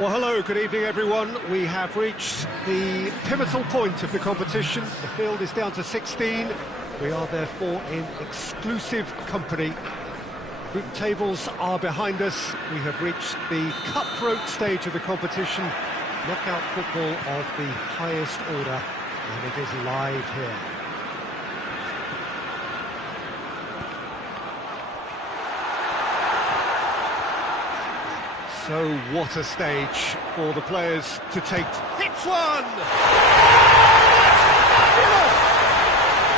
Well, hello, good evening everyone. We have reached the pivotal point of the competition. The field is down to 16. We are therefore in exclusive company. Group tables are behind us. We have reached the cutthroat stage of the competition. Knockout football of the highest order, and it is live here. So what a stage for the players to take. Hits one!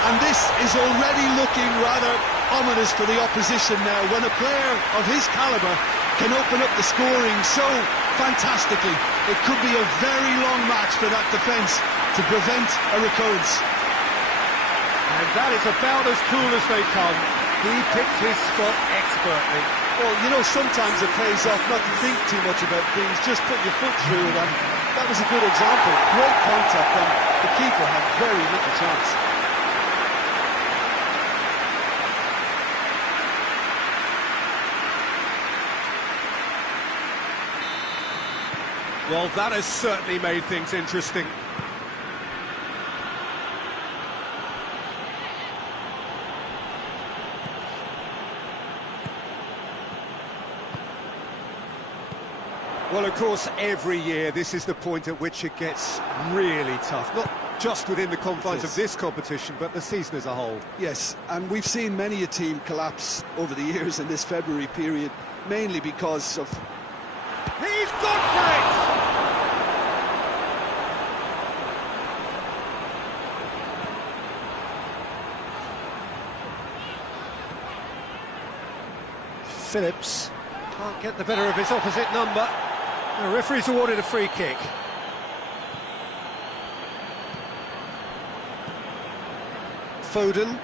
And this is already looking rather ominous for the opposition now, when a player of his calibre can open up the scoring so fantastically. It could be a very long match for that defence to prevent a recurrence. And that is about as cool as they come. He picked his spot expertly. Well, you know, sometimes it pays off not to think too much about things, just put your foot through it, and that was a good example. Great contact, and the keeper had very little chance. Well, that has certainly made things interesting. Well, of course, every year this is the point at which it gets really tough. Not just within the confines of this competition, but the season as a whole. Yes, and we've seen many a team collapse over the years in this February period, mainly because of... He's gone for it! Phillips can't get the better of his opposite number. The referee's awarded a free kick. Foden.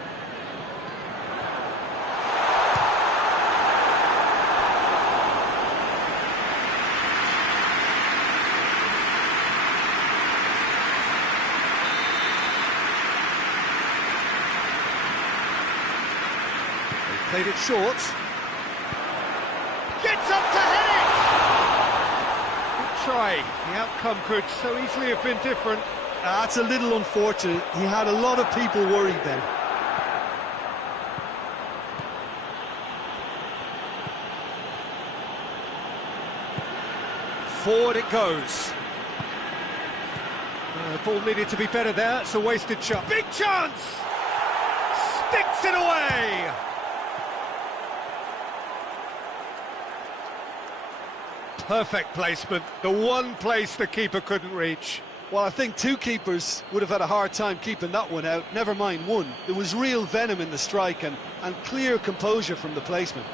He's played it short. Gets up to head it! Good try. The outcome could so easily have been different. That's a little unfortunate. He had a lot of people worried then. Forward it goes. The ball needed to be better there. It's a wasted shot. Big chance! Sticks it away! Perfect placement, the one place the keeper couldn't reach. Well, I think two keepers would have had a hard time keeping that one out, never mind one. There was real venom in the strike and clear composure from the placement.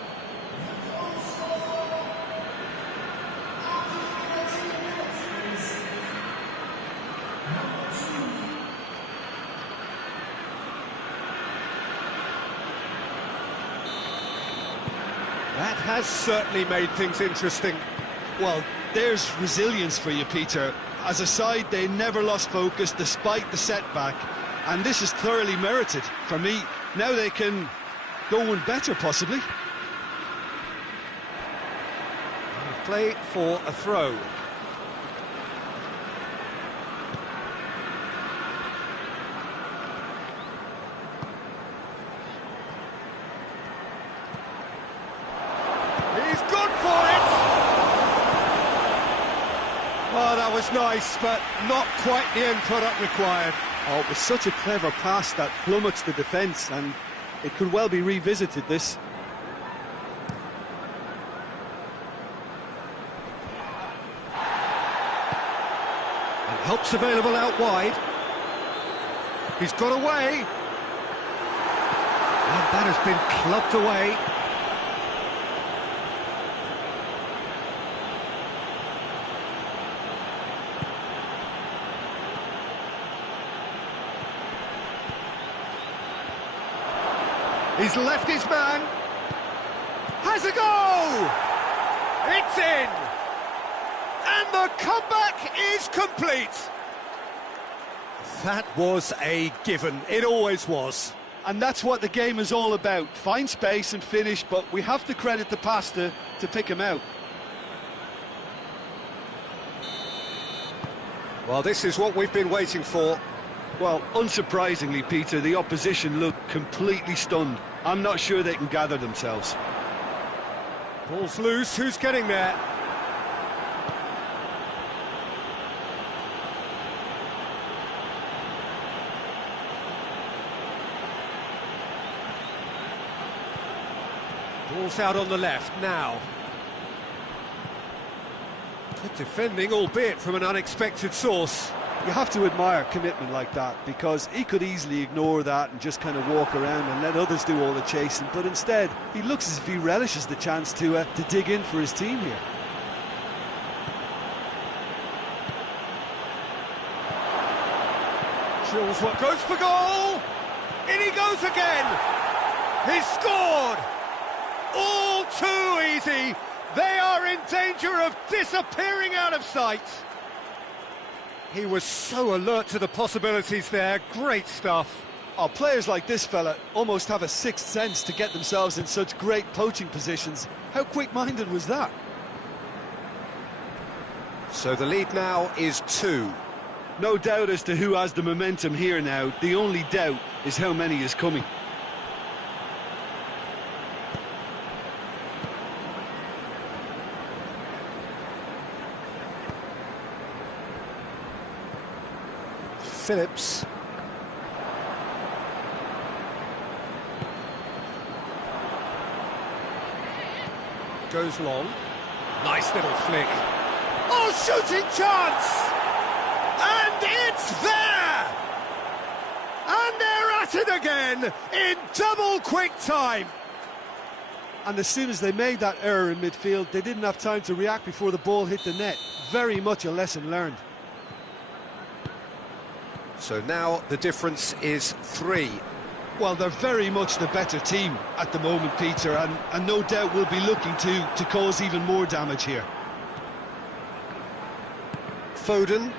That has certainly made things interesting. Well, there's resilience for you, Peter. As a side, they never lost focus despite the setback, and this is thoroughly merited for me. Now they can go one better, possibly. Play for a throw. He's gone for it! Oh, that was nice, but not quite the end product required. Oh, it was such a clever pass that plummets the defence, and it could well be revisited, this. And help's available out wide. He's got away. And that has been clubbed away. He's left his man. Has a goal! It's in! And the comeback is complete. That was a given. It always was. And that's what the game is all about. Find space and finish, but we have to credit the passer to pick him out. Well, this is what we've been waiting for. Well, unsurprisingly, Peter, the opposition look completely stunned. I'm not sure they can gather themselves. Ball's loose, who's getting there? Ball's out on the left now. Good defending, albeit from an unexpected source. You have to admire commitment like that, because he could easily ignore that and just kind of walk around and let others do all the chasing, but instead he looks as if he relishes the chance to dig in for his team here. Chilsworth goes for goal! In he goes again! He's scored! All too easy! They are in danger of disappearing out of sight! He was so alert to the possibilities there, great stuff. Oh, players like this fella almost have a sixth sense to get themselves in such great poaching positions. How quick-minded was that? So the lead now is 2. No doubt as to who has the momentum here now. The only doubt is how many is coming. Phillips. Goes long. Nice little flick. Oh, shooting chance! And it's there! And they're at it again in double quick time. And as soon as they made that error in midfield, they didn't have time to react before the ball hit the net. Very much a lesson learned. So now the difference is 3. Well, they're very much the better team at the moment, Peter, and no doubt will be looking to cause even more damage here. Foden.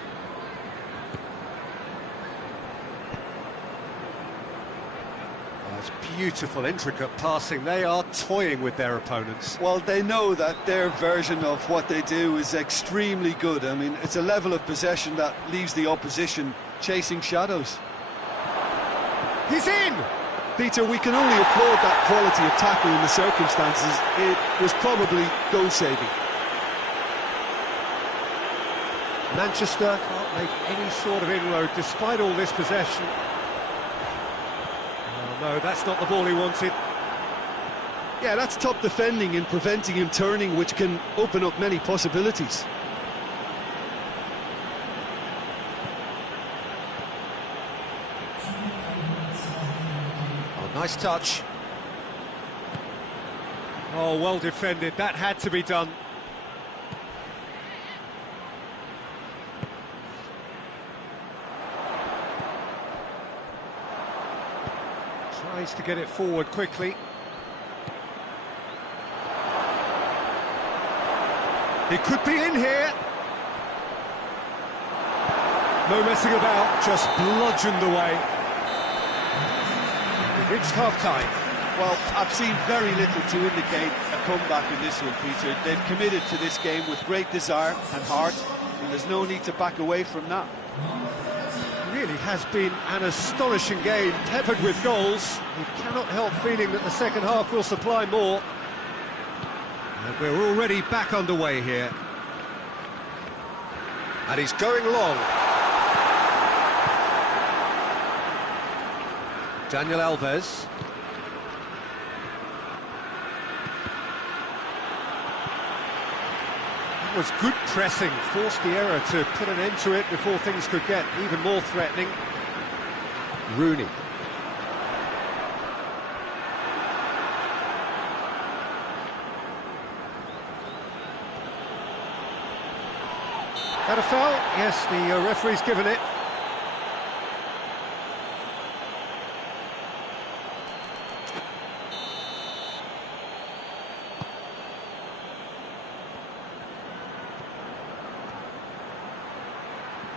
Oh, it's beautiful, intricate passing. They are toying with their opponents. Well, they know that their version of what they do is extremely good. I mean, it's a level of possession that leaves the opposition chasing shadows. He's in! Peter, we can only applaud that quality of tackle in the circumstances. It was probably goal-saving. Manchester can't make any sort of inroad despite all this possession. Oh no, that's not the ball he wanted. Yeah, that's top defending and preventing him turning, which can open up many possibilities. Nice touch. Oh, well defended. That had to be done. Tries to get it forward quickly. He could be in here. No messing about, just bludgeoned away. We've reached half-time. Well, I've seen very little to indicate a comeback in this one, Peter. They've committed to this game with great desire and heart, and there's no need to back away from that. It really has been an astonishing game, peppered with goals. You cannot help feeling that the second half will supply more. And we're already back underway here. And he's going long. Daniel Alves. That was good pressing, forced the error to put an end to it before things could get even more threatening. Rooney. That a foul? Yes, the referee's given it.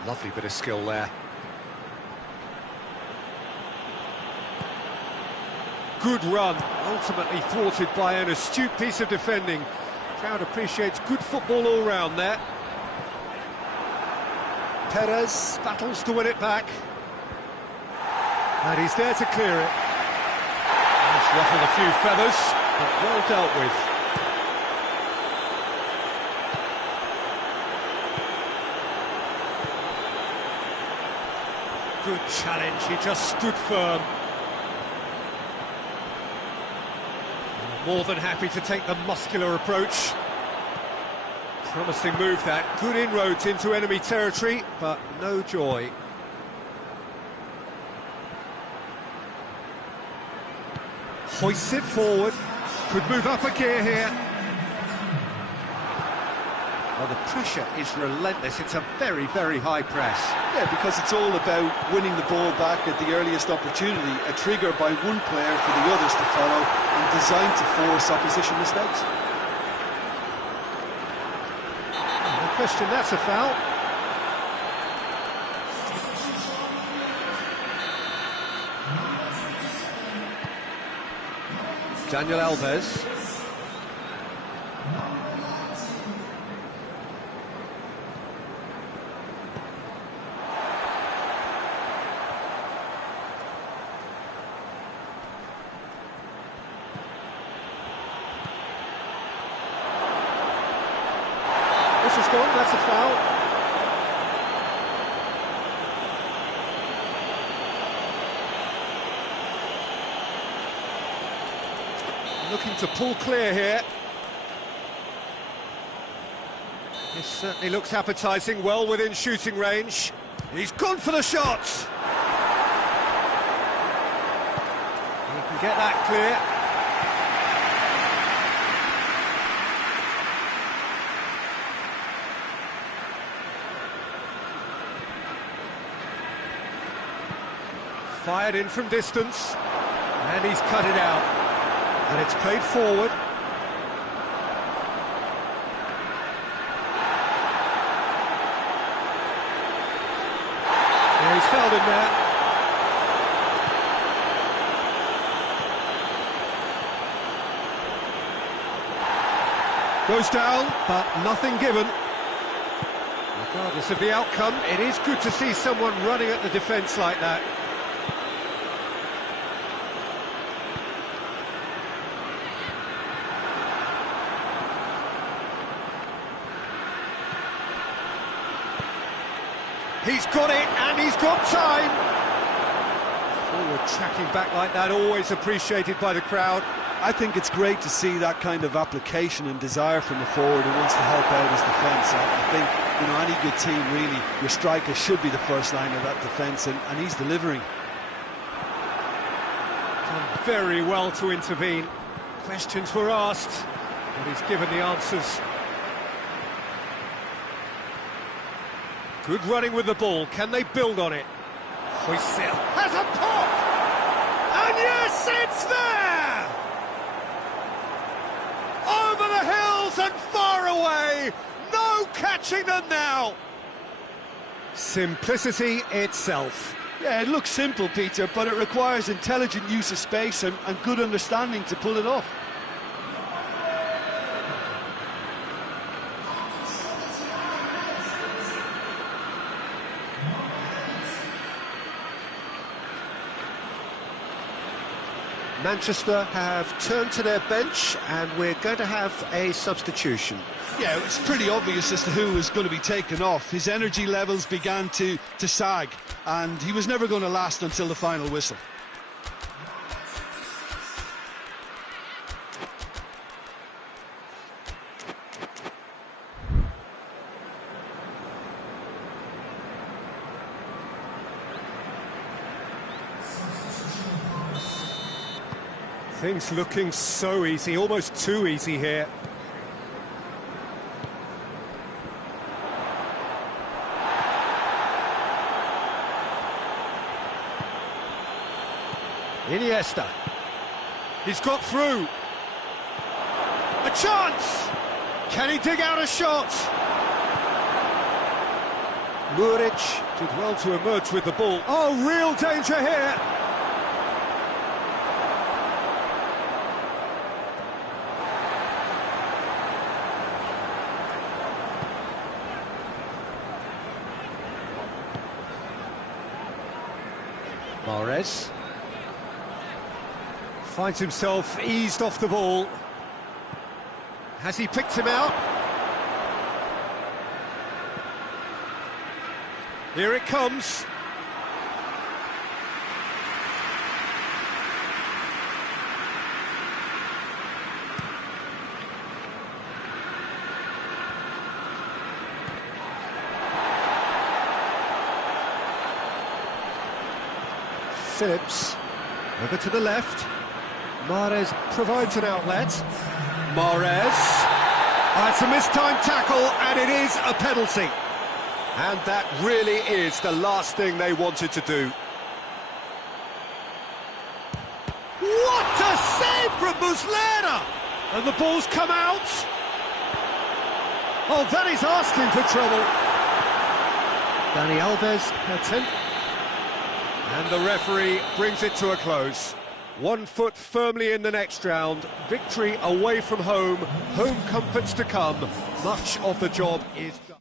Lovely bit of skill there. Good run, ultimately thwarted by an astute piece of defending. Crowd appreciates good football all round there. Perez battles to win it back. And he's there to clear it. Just ruffled a few feathers, but well dealt with. Good challenge, he just stood firm. More than happy to take the muscular approach. Promising move that, good inroads into enemy territory, but no joy. Hoists it forward, could move up a gear here. Well, the pressure is relentless, it's a very, very high press. Yeah, because it's all about winning the ball back at the earliest opportunity, a trigger by one player for the others to follow, and designed to force opposition mistakes. No question, that's a foul. Daniel Alves. This is gone, that's a foul. Looking to pull clear here. This certainly looks appetising, well within shooting range. He's gone for the shots. He can get that clear. Fired in from distance, and he's cut it out. And it's played forward. Yeah, he's fouled him there. Goes down, but nothing given. Regardless of the outcome, it is good to see someone running at the defence like that. He's got it, and he's got time! Forward tracking back like that, always appreciated by the crowd. I think it's great to see that kind of application and desire from the forward who wants to help out his defence. I think, you know, any good team, really, your striker should be the first line of that defence, and he's delivering. Done very well to intervene. Questions were asked, but he's given the answers. Good running with the ball, can they build on it? Hoists it, has a pop! And yes, it's there! Over the hills and far away, no catching them now! Simplicity itself. Yeah, it looks simple, Peter, but it requires intelligent use of space and good understanding to pull it off. Manchester have turned to their bench, and we're going to have a substitution. Yeah, it's pretty obvious as to who was going to be taken off. His energy levels began to sag, and he was never going to last until the final whistle. Things looking so easy, almost too easy here. Iniesta. He's got through. A chance! Can he dig out a shot? Muric did well to emerge with the ball. Oh, real danger here! Mahrez finds himself eased off the ball. Has he picked him out? Here it comes. Phillips over to the left. Mahrez provides an outlet. Mahrez. It's a mistimed tackle, and it is a penalty. And that really is the last thing they wanted to do. What a save from Muslera! And the ball's come out. Oh, that is asking for trouble. Dani Alves attempt. And the referee brings it to a close. 1 foot firmly in the next round. Victory away from home. Home comforts to come. Much of the job is done.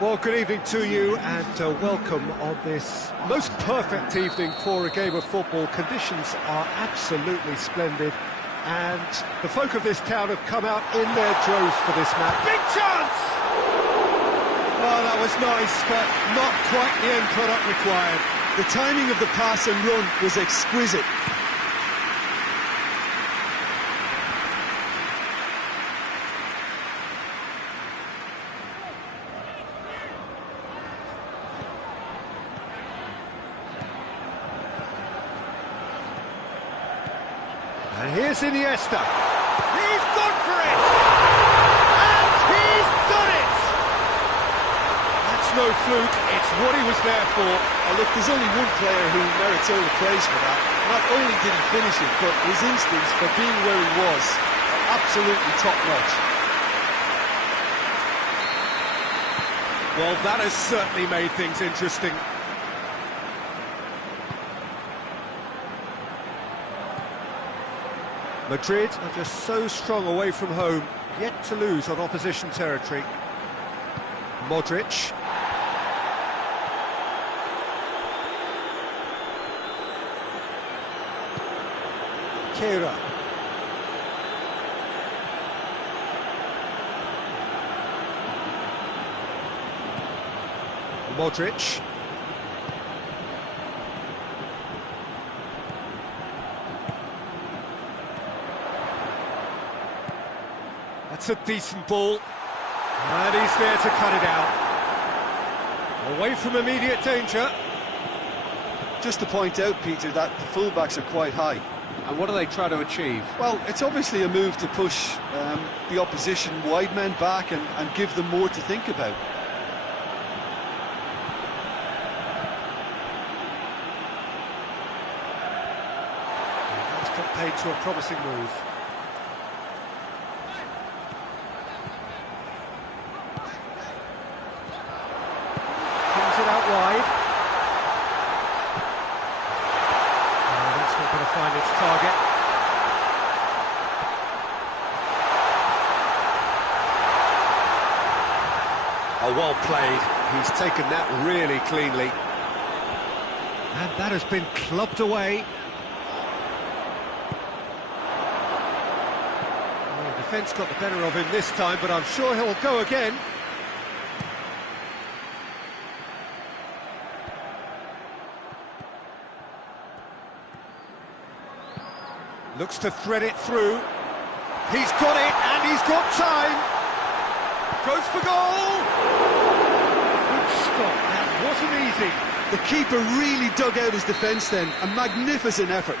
Well, good evening to you, and welcome on this most perfect evening for a game of football. Conditions are absolutely splendid, and the folk of this town have come out in their droves for this match. Big chance! Oh, that was nice, but not quite the end product required. The timing of the pass and run was exquisite. And here's Iniesta. He's gone for it! And he's done it! That's no fluke, it's what he was there for. Oh, look, there's only one player who merits all the praise for that. Not only did he finish it, but his instincts for being where he was are absolutely top-notch. Well, that has certainly made things interesting. Madrid are just so strong away from home, yet to lose on opposition territory. Modric. Kehrer. Modric. That's a decent ball, and he's there to cut it out. Away from immediate danger. Just to point out, Peter, that the fullbacks are quite high. And what do they try to achieve? Well, it's obviously a move to push the opposition wide men back and give them more to think about. That's got paid to a promising move. Out wide. That's not going to find its target. Oh, well played. He's taken that really cleanly. And that has been clubbed away. Well, the defence got the better of him this time, but I'm sure he'll go again. Looks to thread it through. He's got it, and he's got time. Goes for goal. Good stop. That wasn't easy. The keeper really dug out his defence then. A magnificent effort.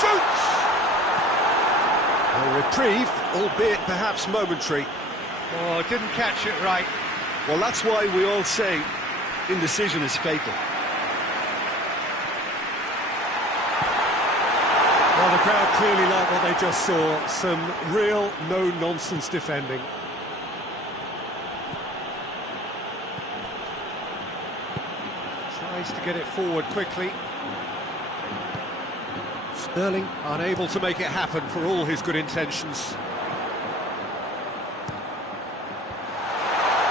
Shoots! A reprieve, albeit perhaps momentary. Oh, didn't catch it right. Well, that's why we all say indecision is fatal. Well, the crowd clearly like what they just saw. Some real no-nonsense defending. Tries to get it forward quickly. Sterling unable to make it happen for all his good intentions.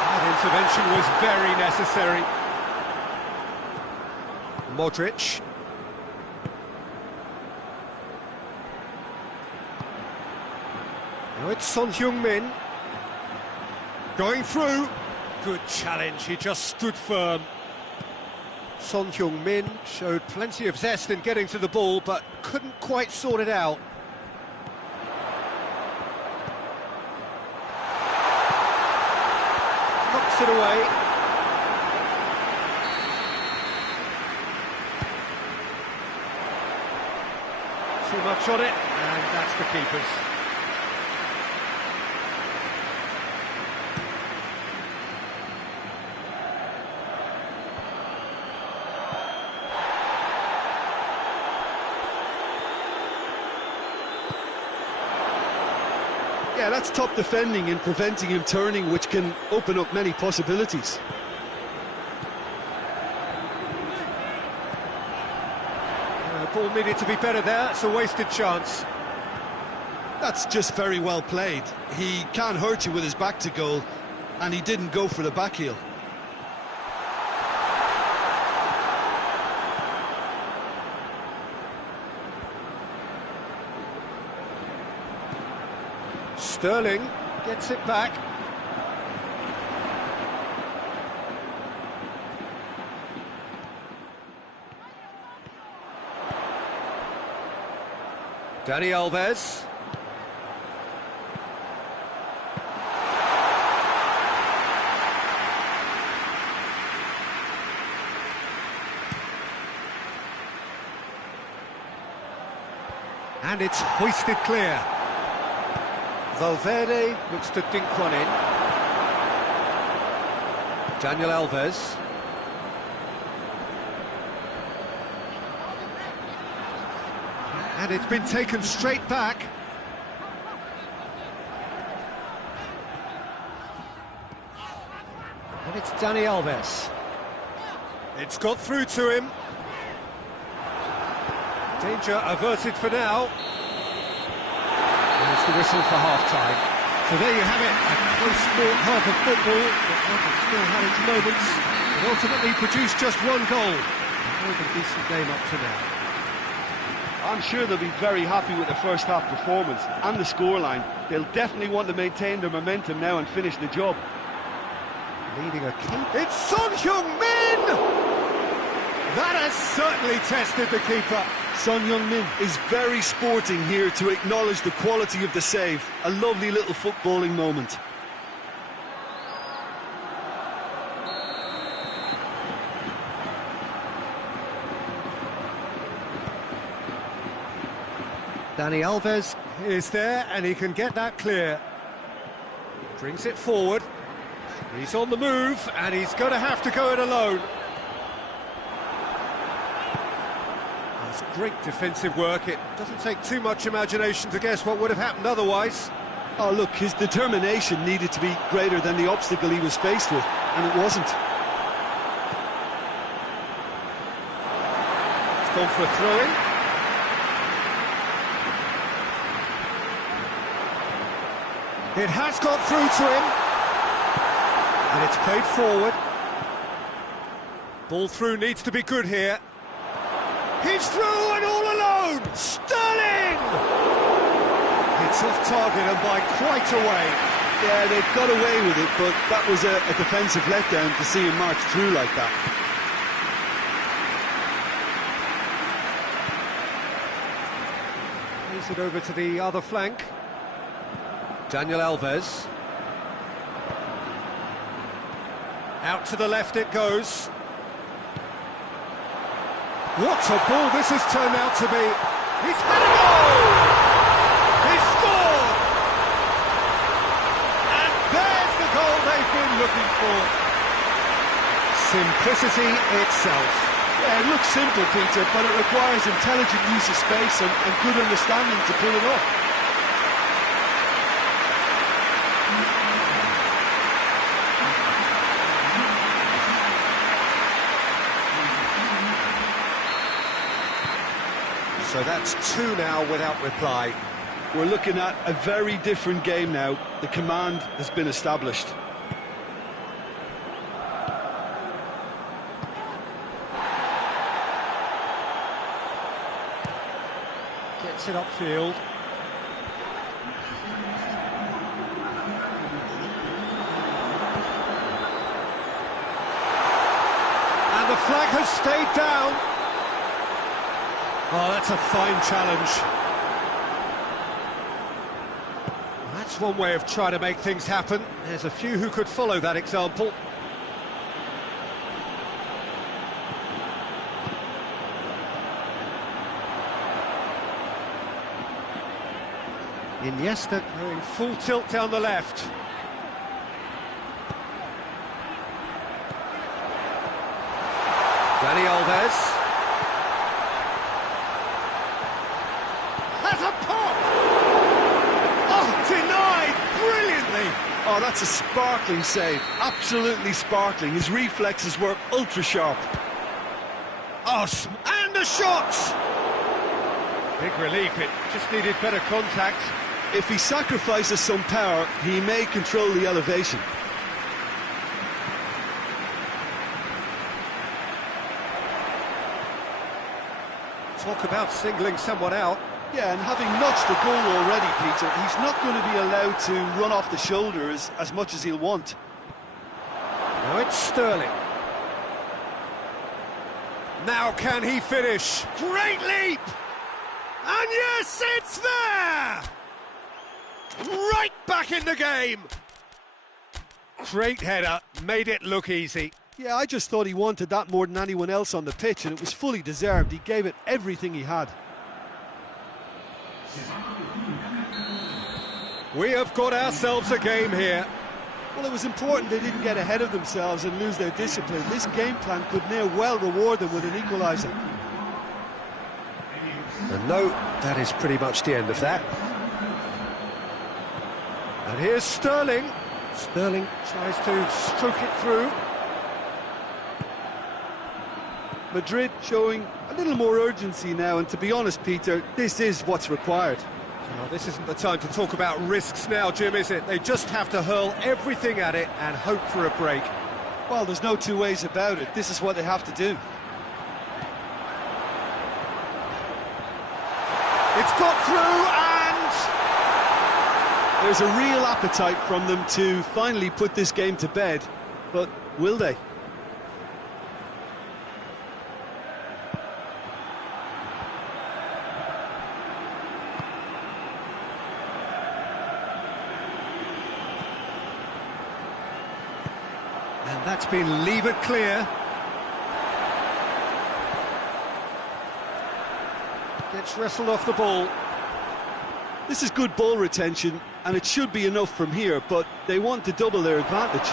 That intervention was very necessary. Modric. Now it's Son Heung-min. Going through. Good challenge, he just stood firm. Son Heung-min showed plenty of zest in getting to the ball, but couldn't quite sort it out. Knocks it away. Too much on it, and that's the keeper's. Yeah, that's top defending and preventing him turning, which can open up many possibilities. Ball needed to be better there, it's a wasted chance. That's just very well played. He can't hurt you with his back to goal, and he didn't go for the back heel. Sterling gets it back. Dani Alves. And it's hoisted clear. Valverde looks to dink one in. Daniel Alves. And it's been taken straight back. And it's Dani Alves. It's got through to him. Danger averted for now. There's the whistle for half-time. So there you have it, a close-fought half of football, but Everton still had its moments, and ultimately produced just one goal. A more than decent game up to now. I'm sure they'll be very happy with the first half performance and the scoreline. They'll definitely want to maintain their momentum now and finish the job. Leading a keeper. It's Son Heung-min! That has certainly tested the keeper. Son Heung-min is very sporting here to acknowledge the quality of the save. A lovely little footballing moment. Dani Alves is there, and he can get that clear. Brings it forward. He's on the move, and he's going to have to go it alone. That's great defensive work. It doesn't take too much imagination to guess what would have happened otherwise. Oh, look, his determination needed to be greater than the obstacle he was faced with, and it wasn't. It's gone for a throw-in. It has got through to him. And it's played forward. Ball through needs to be good here. He's through and all alone! Sterling! It's off target and by quite a way. Yeah, they've got away with it, but that was a defensive letdown to see him march through like that. Plays it over to the other flank. Daniel Alves. Out to the left it goes. What a ball this has turned out to be. He's had a goal! He's scored! And there's the goal they've been looking for. Simplicity itself. Yeah, it looks simple, Peter, but it requires intelligent use of space and good understanding to pull it off. So that's two now without reply. We're looking at a very different game now. The command has been established. Gets it upfield. And the flag has stayed down. Oh, that's a fine challenge. That's one way of trying to make things happen. There's a few who could follow that example. Iniesta going full tilt down the left. Dani Alves. Has a pop! Oh, denied brilliantly! Oh, that's a sparkling save. Absolutely sparkling. His reflexes were ultra sharp. Oh, and a shot! Big relief, it just needed better contact. If he sacrifices some power, he may control the elevation. Talk about singling someone out. Yeah, and having notched a goal already, Peter, he's not going to be allowed to run off the shoulder as much as he'll want. Now it's Sterling. Now can he finish? Great leap! And yes, it's there! Right back in the game! Great header, made it look easy. Yeah, I just thought he wanted that more than anyone else on the pitch, and it was fully deserved. He gave it everything he had. We have got ourselves a game here. Well, it was important they didn't get ahead of themselves and lose their discipline. This game plan could now well reward them with an equaliser. And no, that is pretty much the end of that. And here's Sterling. Sterling tries to stroke it through. Madrid showing a little more urgency now, and to be honest, Peter, this is what's required. Well, this isn't the time to talk about risks now, Jim, is it? They just have to hurl everything at it and hope for a break. Well, there's no two ways about it. This is what they have to do. It's got through, and there's a real appetite from them to finally put this game to bed, but will they? And that's been levered clear. Gets wrestled off the ball. This is good ball retention, and it should be enough from here, but they want to double their advantage.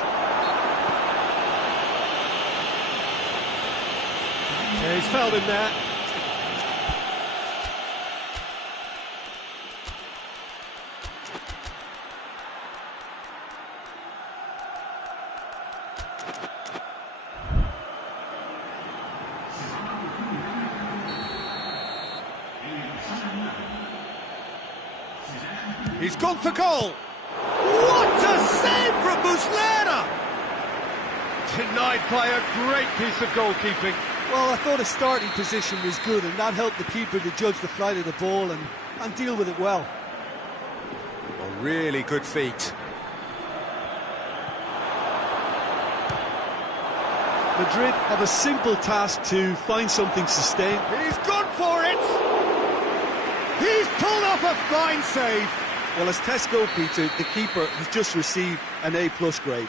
Yeah, he's fouled him there. He's gone for goal. save from Muslera! Denied by a great piece of goalkeeping. Well, I thought his starting position was good, and that helped the keeper to judge the flight of the ball and deal with it well. A really good feat. Madrid have a simple task to find something sustained. He's gone for it! He's pulled off a fine save! Well, as tests go, Peter, the keeper has just received an A+ grade.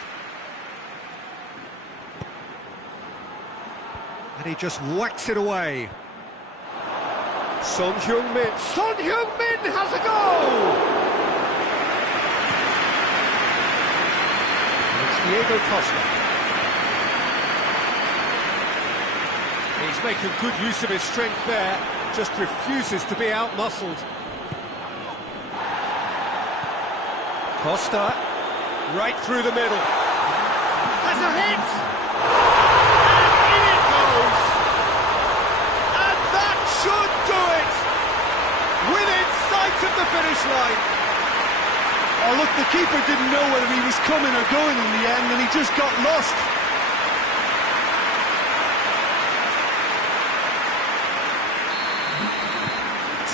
And he just whacks it away. Son Heung-min. Son Heung-min has a goal! And it's Diego Costa. He's making good use of his strength there, just refuses to be out-muscled. Costa, right through the middle. Has a hit! And in it goes! And that should do it! Within sight of the finish line. Oh, look, the keeper didn't know whether he was coming or going in the end, and he just got lost.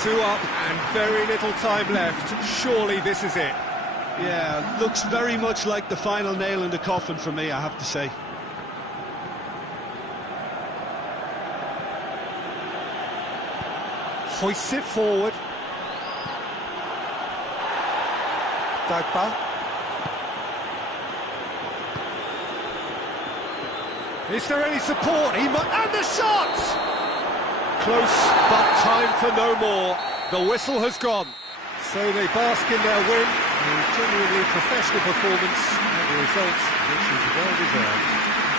Two up and very little time left. Surely this is it. Yeah, looks very much like the final nail in the coffin for me, I have to say. Hoists it forward. Dagba. Is there any support? He might... And the shot! Close, but time for no more. The whistle has gone. So they bask in their win. A genuinely professional performance and the result, which is well deserved.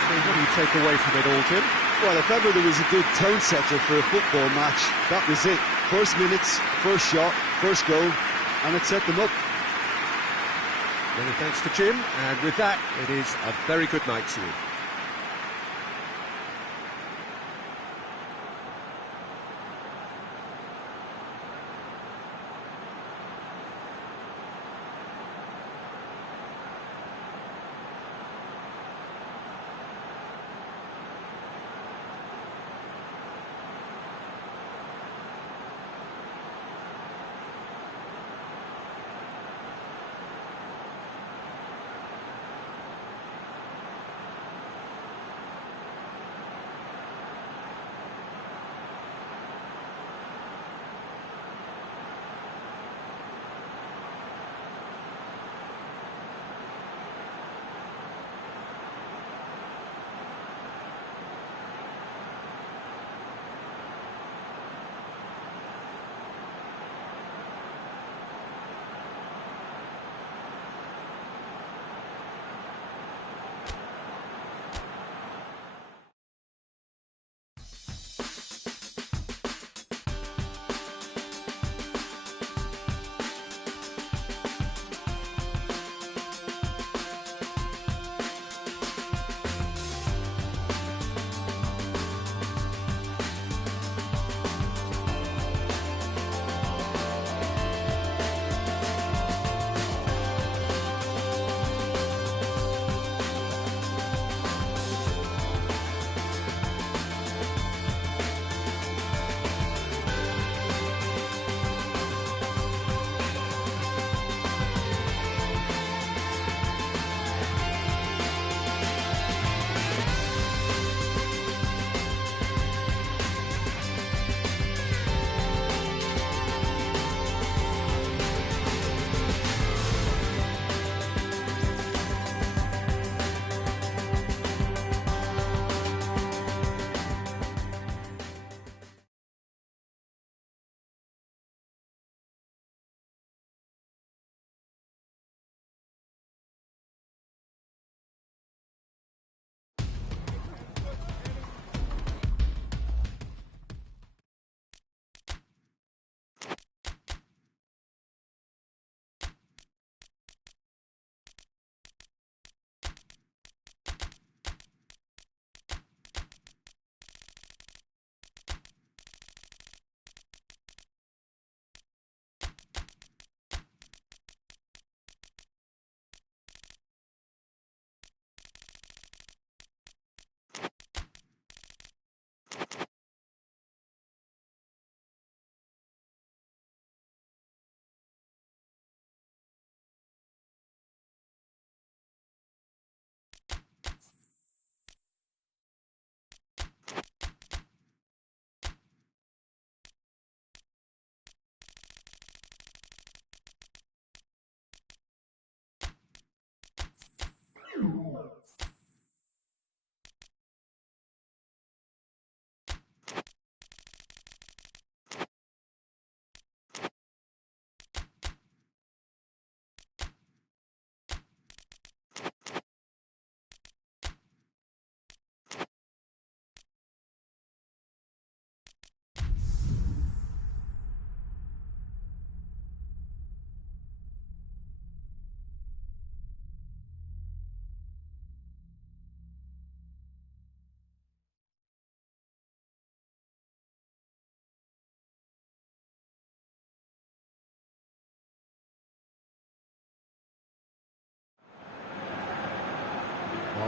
So what do you take away from it all, Jim? Well, if ever there was a good tone setter for a football match, that was it. First minutes, first shot, first goal, and it set them up. Many thanks to Jim, and with that, it is a very good night to you.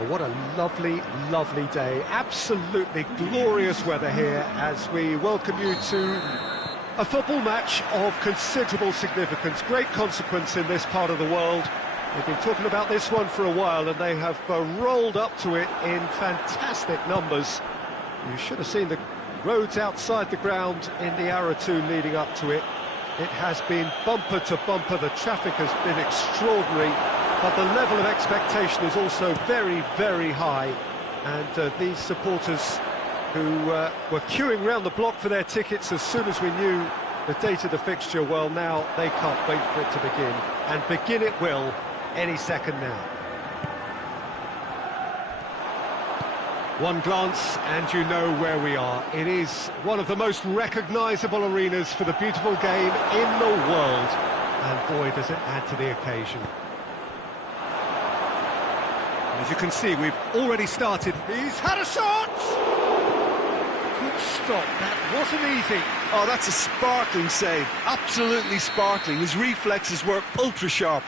what a lovely, lovely day. Absolutely glorious weather here as we welcome you to a football match of considerable significance, great consequence in this part of the world. They've been talking about this one for a while, and they have rolled up to it in fantastic numbers. You should have seen the roads outside the ground in the hour or two leading up to it. It has been bumper to bumper, the traffic has been extraordinary, but the level of expectation is also very, very high. And these supporters who were queuing round the block for their tickets as soon as we knew the date of the fixture, well, now they can't wait for it to begin. And begin it will any second now. One glance and you know where we are. It is one of the most recognisable arenas for the beautiful game in the world. And boy, does it add to the occasion. As you can see, we've already started. He's had a shot! Good stop, that wasn't easy. Oh, that's a sparkling save, absolutely sparkling. His reflexes were ultra sharp.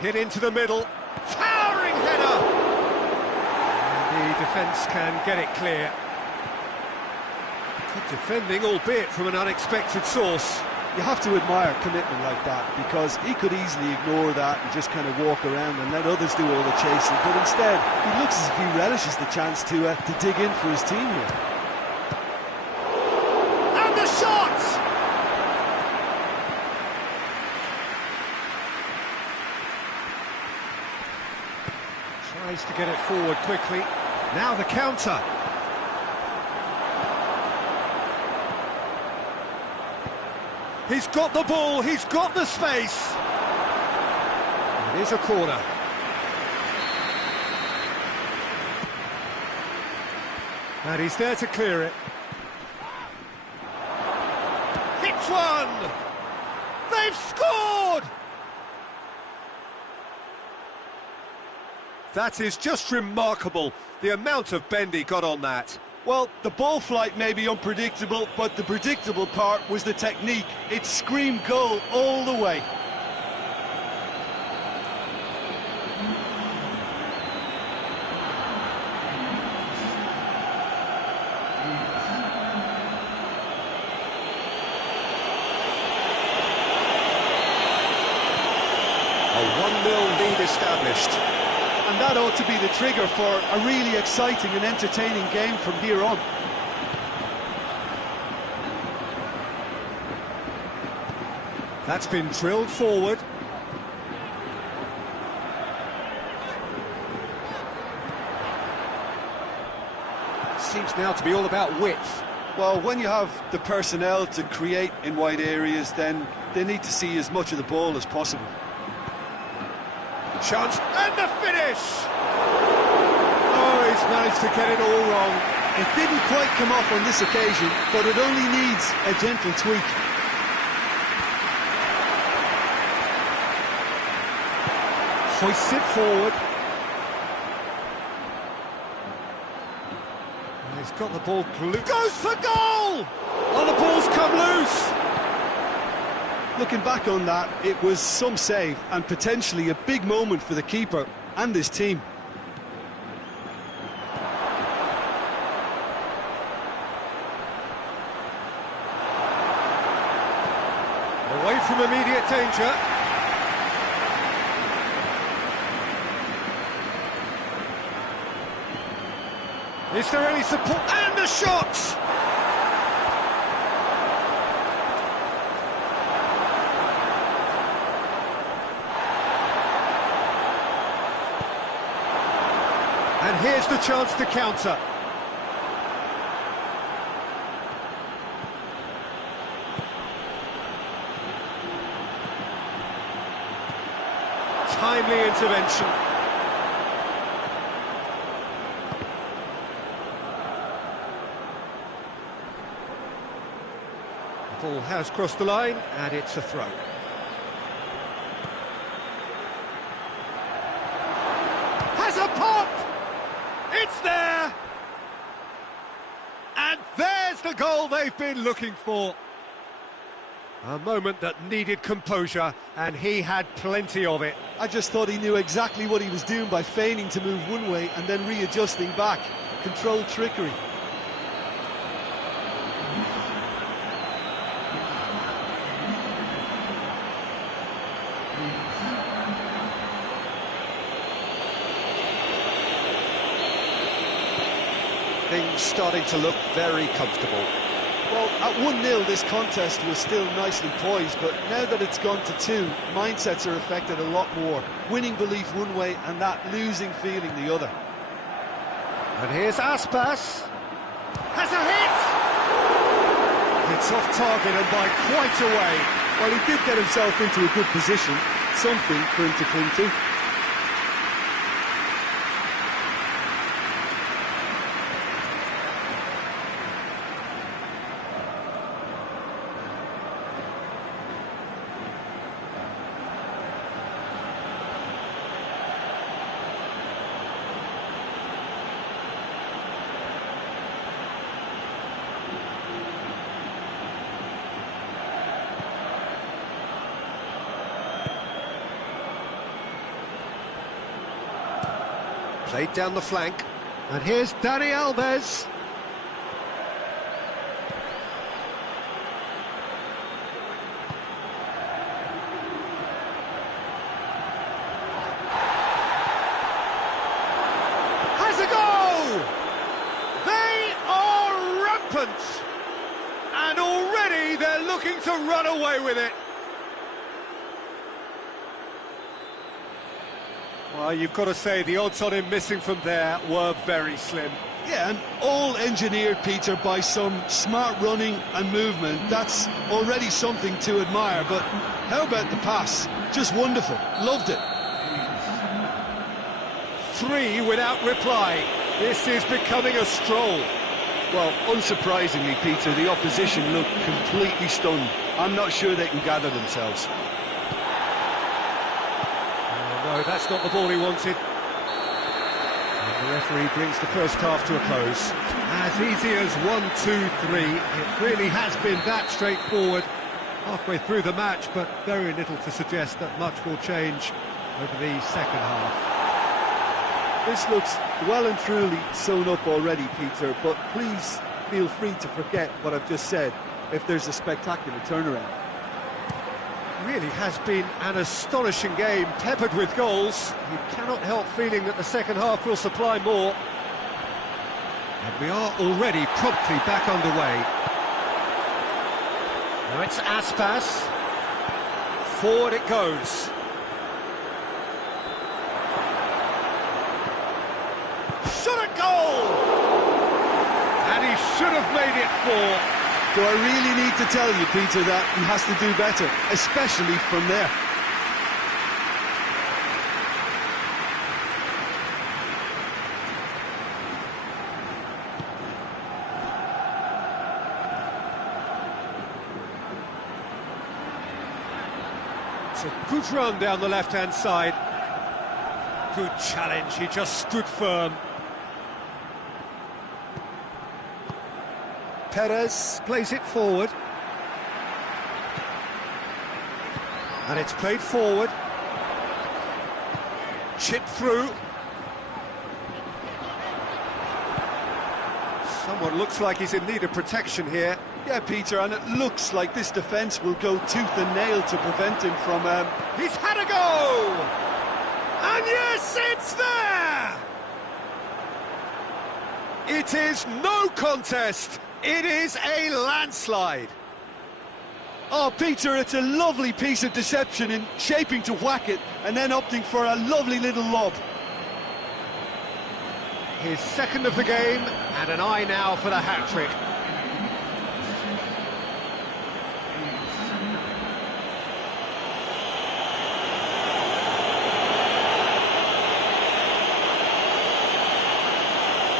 Hit into the middle, towering header! And the defence can get it clear. Good defending, albeit from an unexpected source. You have to admire commitment like that, because he could easily ignore that and just kind of walk around and let others do all the chasing, but instead he looks as if he relishes the chance to dig in for his team here. And the shot! Tries to get it forward quickly. Now the counter. He's got the ball, he's got the space. It is a corner. And he's there to clear it. Hits one! They've scored! That is just remarkable, the amount of bend he got on that. Well, the ball flight may be unpredictable, but the predictable part was the technique. It screamed goal all the way. A 1-0 lead established. And that ought to be the trigger for a really exciting and entertaining game from here on. That's been drilled forward. Seems now to be all about width. Well, when you have the personnel to create in wide areas, then they need to see as much of the ball as possible. Chance, and the finish! Oh, he's managed to get it all wrong. It didn't quite come off on this occasion, but it only needs a gentle tweak. Hoists it forward. He's got the ball glued. Goes for goal! Oh, the ball's come loose! Looking back on that, it was some save and potentially a big moment for the keeper and his team. Away from immediate danger. Is there any support? And a shot! And here's the chance to counter. Timely intervention. The ball has crossed the line, and it's a throw. Has a pop! It's there! And there's the goal they've been looking for. A moment that needed composure, and he had plenty of it. I just thought he knew exactly what he was doing by feigning to move one way and then readjusting back. Controlled trickery. Things starting to look very comfortable. Well, at 1-0 this contest was still nicely poised, but now that it's gone to 2, mindsets are affected a lot more. Winning belief one way and that losing feeling the other. And here's Aspas. Has a hit! It's off target and by quite a way. Well, he did get himself into a good position, something for him to cling to. Played down the flank. And here's Dani Alves. Has a goal! They are rampant! And already they're looking to run away with it. Well, you've got to say the odds on him missing from there were very slim. Yeah, and all engineered, Peter, by some smart running and movement. That's already something to admire, but how about the pass? Just wonderful. Loved it. 3 without reply. This is becoming a stroll. Well, unsurprisingly, Peter, the opposition look completely stunned. I'm not sure they can gather themselves. No, that's not the ball he wanted. And the referee brings the first half to a close. As easy as 1, 2, 3. It really has been that straightforward halfway through the match, but very little to suggest that much will change over the second half. This looks well and truly sewn up already, Peter, but please feel free to forget what I've just said if there's a spectacular turnaround. Really has been an astonishing game, peppered with goals. You cannot help feeling that the second half will supply more. And we are already promptly back underway. Now it's Aspas. Forward it goes. Shot a goal! And he should have made it 4. Do I really need to tell you, Peter, that he has to do better, especially from there? It's a good run down the left-hand side. Good challenge, he just stood firm. Perez plays it forward. And it's played forward. Chipped through. Someone looks like he's in need of protection here. Yeah, Peter, and it looks like this defence will go tooth and nail to prevent him from... He's had a go! And yes, it's there! It is no contest. It is a landslide. Oh, Peter, it's a lovely piece of deception in shaping to whack it and then opting for a lovely little lob. His second of the game, and an eye now for the hat-trick.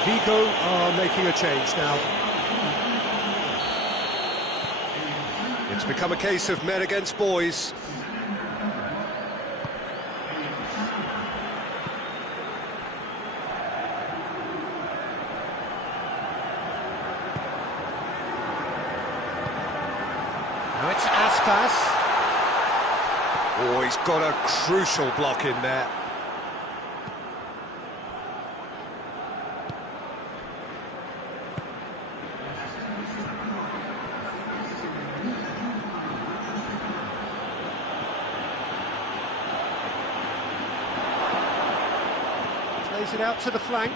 Vigo are making a change now. It's become a case of men against boys. Now it's Aspas. got a crucial block in there. Plays it out to the flank.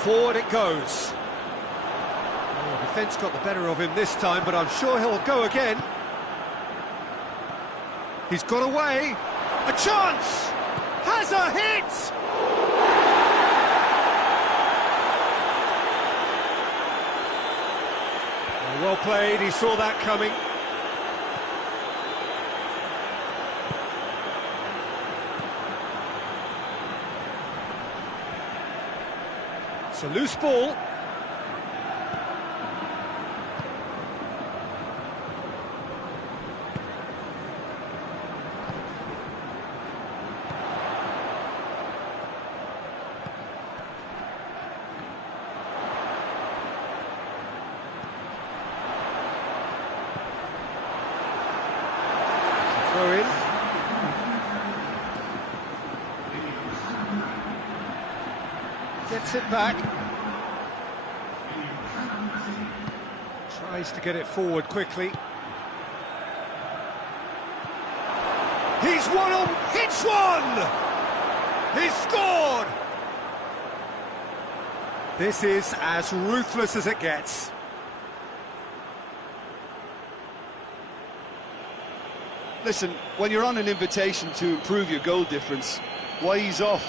Forward it goes. Oh, defence got the better of him this time, but I'm sure he'll go again. He's got away. A chance! Has a hit! Well played, he saw that coming. It's a loose ball. Throw in. Gets it back. Tries to get it forward quickly. He's won on, hits one! He's scored! This is as ruthless as it gets. Listen, when you're on an invitation to improve your goal difference, why ease off?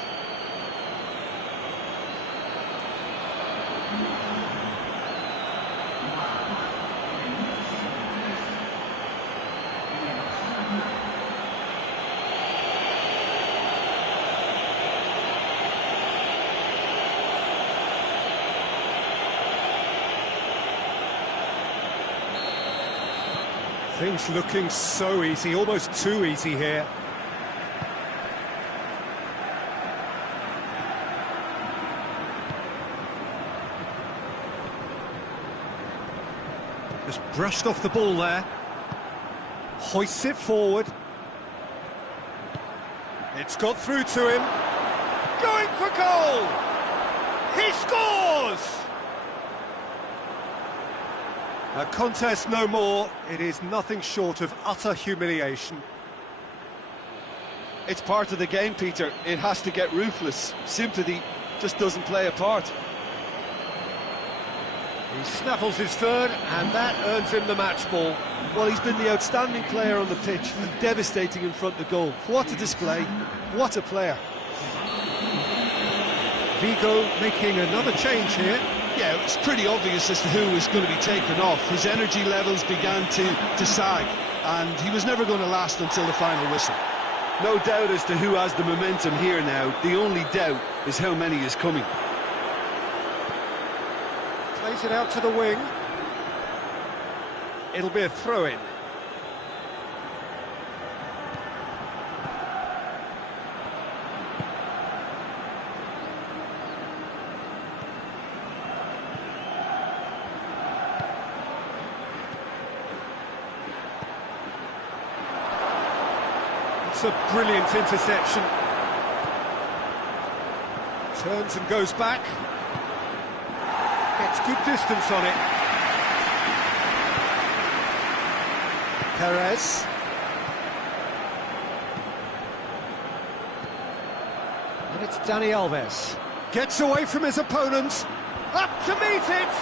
Things looking so easy, almost too easy here. Just brushed off the ball there. Hoists it forward. It's got through to him. Going for goal! He scores! A contest no more. It is nothing short of utter humiliation. It's part of the game, Peter. It has to get ruthless. Sympathy just doesn't play a part. He snaffles his third, and that earns him the match ball. Well, he's been the outstanding player on the pitch and devastating in front of the goal. What a display. What a player. Vigo making another change here. Yeah, it was pretty obvious as to who was going to be taken off. His energy levels began to sag, and he was never going to last until the final whistle. No doubt as to who has the momentum here now. The only doubt is how many is coming. Plays it out to the wing. It'll be a throw-in. It's a brilliant interception. Turns and goes back. Gets good distance on it. Perez. And it's Dani Alves. Gets away from his opponent. Up to meet it.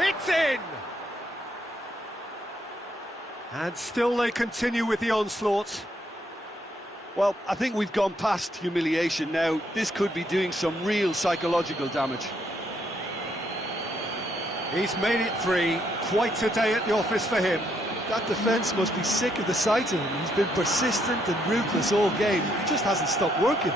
It's in. And still they continue with the onslaught. Well, I think we've gone past humiliation now. This could be doing some real psychological damage. He's made it 3. Quite a day at the office for him. That defence must be sick of the sight of him. He's been persistent and ruthless all game. He just hasn't stopped working.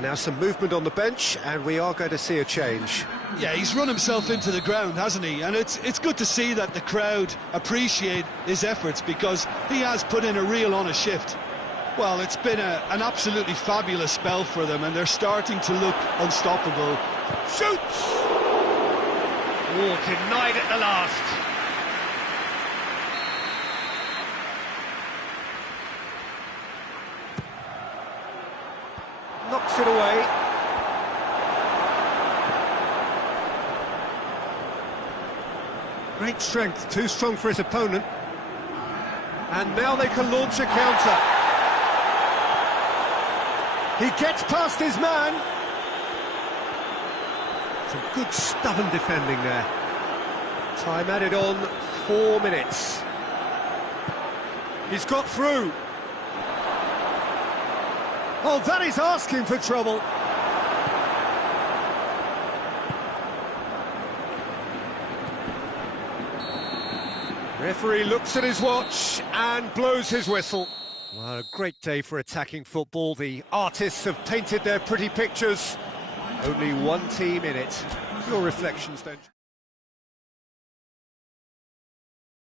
Now some movement on the bench, and we are going to see a change. Yeah, he's run himself into the ground, hasn't he? And it's good to see that the crowd appreciate his efforts, because he has put in a real honest shift. Well, it's been an absolutely fabulous spell for them, and they're starting to look unstoppable. Shoots! Oh, denied at the last. Knocks it away. Great strength, too strong for his opponent. And now they can launch a counter. He gets past his man. Some good stubborn defending there. Time added on, 4 minutes. He's got through. Oh, that is asking for trouble. Referee looks at his watch and blows his whistle. Well, a great day for attacking football. The artists have painted their pretty pictures. Only one team in it. Your reflections then?